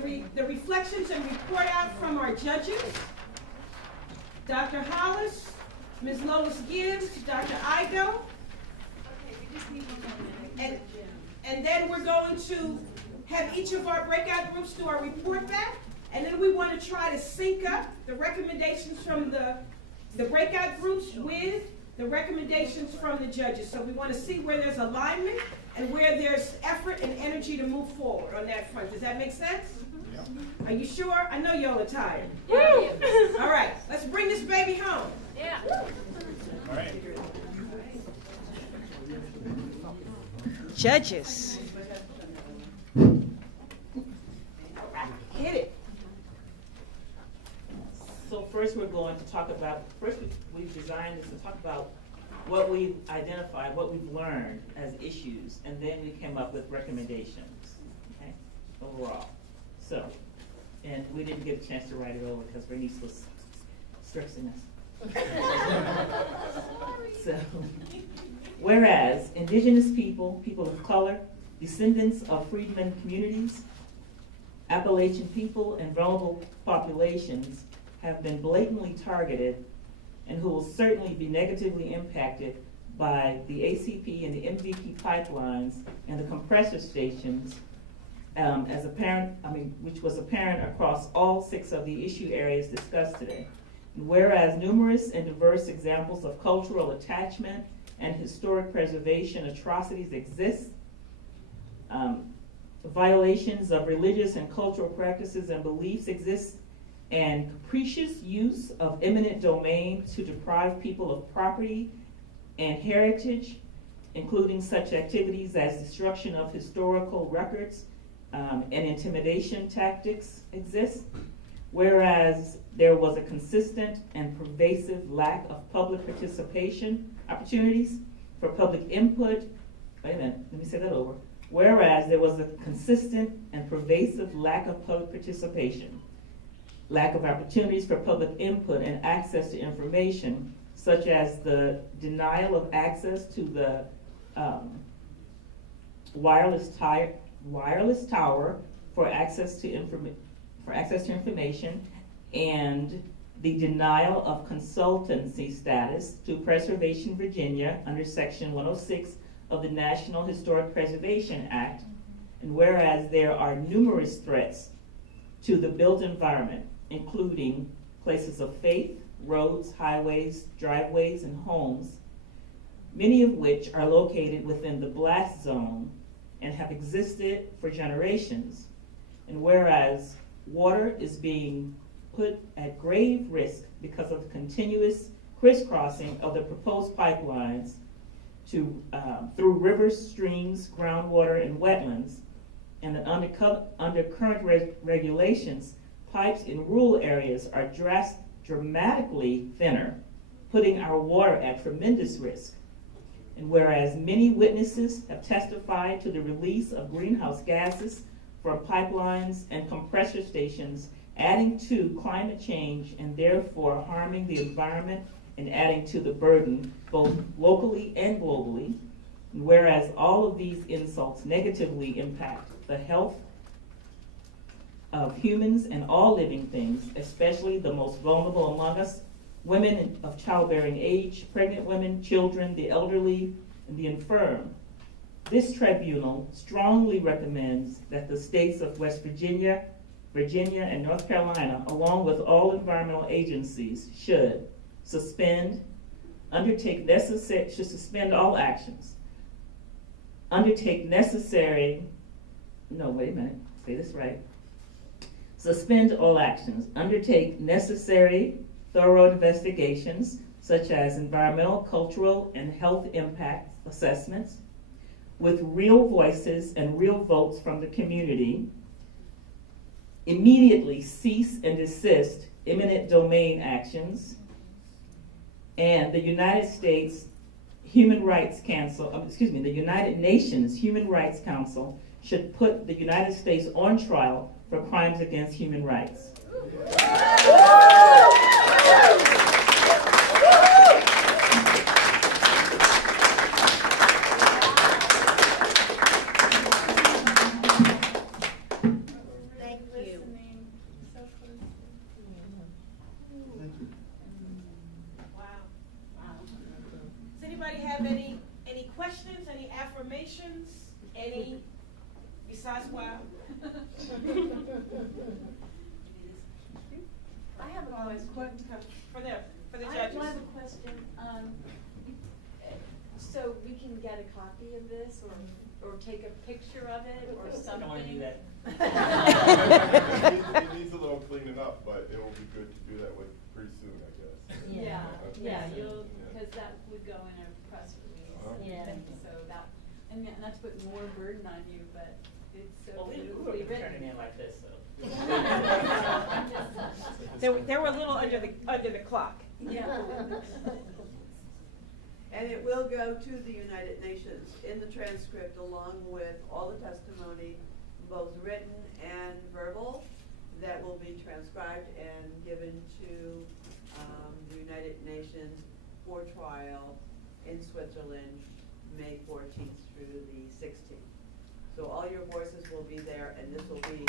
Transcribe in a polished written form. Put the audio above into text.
the reflections and report out from our judges, Dr. Hollis, Ms. Lois Gibbs, Dr. Igoe, and then we're going to have each of our breakout groups do our report back, and then we want to try to sync up the recommendations from the breakout groups with the recommendations from the judges. So we want to see where there's alignment and where there's effort and energy to move forward on that front. Does that make sense? Yeah. Are you sure? I know y'all are tired. Yeah. All right, let's bring this baby home. Yeah. All right. Judges. Hit it. So first we're going to talk about, we've designed this to talk about what we've identified, what we've learned as issues, and then we came up with recommendations, okay, overall. So, and we didn't get a chance to write it over because Bernice was stressing us. So, whereas indigenous people, people of color, descendants of freedmen communities, Appalachian people, and vulnerable populations have been blatantly targeted and who will certainly be negatively impacted by the ACP and the MVP pipelines and the compressor stations, which was apparent across all 6 of the issue areas discussed today. And whereas numerous and diverse examples of cultural attachment and historic preservation atrocities exist, violations of religious and cultural practices and beliefs exist, and capricious use of eminent domain to deprive people of property and heritage, including such activities as destruction of historical records and intimidation tactics exist, whereas there was a consistent and pervasive lack of public participation opportunities for public input. Wait a minute, let me say that over. Whereas there was a consistent and pervasive lack of public participation, lack of opportunities for public input and access to information, such as the denial of access to the wireless tower for access to information, and the denial of consultancy status to Preservation Virginia under Section 106 of the National Historic Preservation Act. And whereas there are numerous threats to the built environment, including places of faith, roads, highways, driveways, and homes, many of which are located within the blast zone and have existed for generations. And whereas water is being put at grave risk because of the continuous crisscrossing of the proposed pipelines through rivers, streams, groundwater, and wetlands, and that under current regulations, pipes in rural areas are dramatically thinner, putting our water at tremendous risk. And whereas many witnesses have testified to the release of greenhouse gases from pipelines and compressor stations, adding to climate change and therefore harming the environment and adding to the burden both locally and globally, and whereas all of these insults negatively impact the health of humans and all living things, especially the most vulnerable among us, women of childbearing age, pregnant women, children, the elderly, and the infirm. This tribunal strongly recommends that the states of West Virginia, and North Carolina, along with all environmental agencies, should suspend all actions, suspend all actions, undertake necessary, thorough investigations, such as environmental, cultural, and health impact assessments, with real voices and real votes from the community, immediately cease and desist eminent domain actions, and the United Nations Human Rights Council should put the United States on trial for crimes against human rights. Thank you. take a picture of it or I something. don't want to do that. It needs a little cleaning up, but it will be good to do that with pretty soon, I guess. Yeah, because that would go in a press release. Yeah. And so that, and not to put more burden on you, but it's so Well, we beautifully were turning written. in like this, so. They were a little under the clock. Yeah. And it will go to the United Nations in the transcript along with all the testimony, both written and verbal, that will be transcribed and given to the United Nations for trial in Switzerland, May 14th through the 16th. So all your voices will be there, and this will be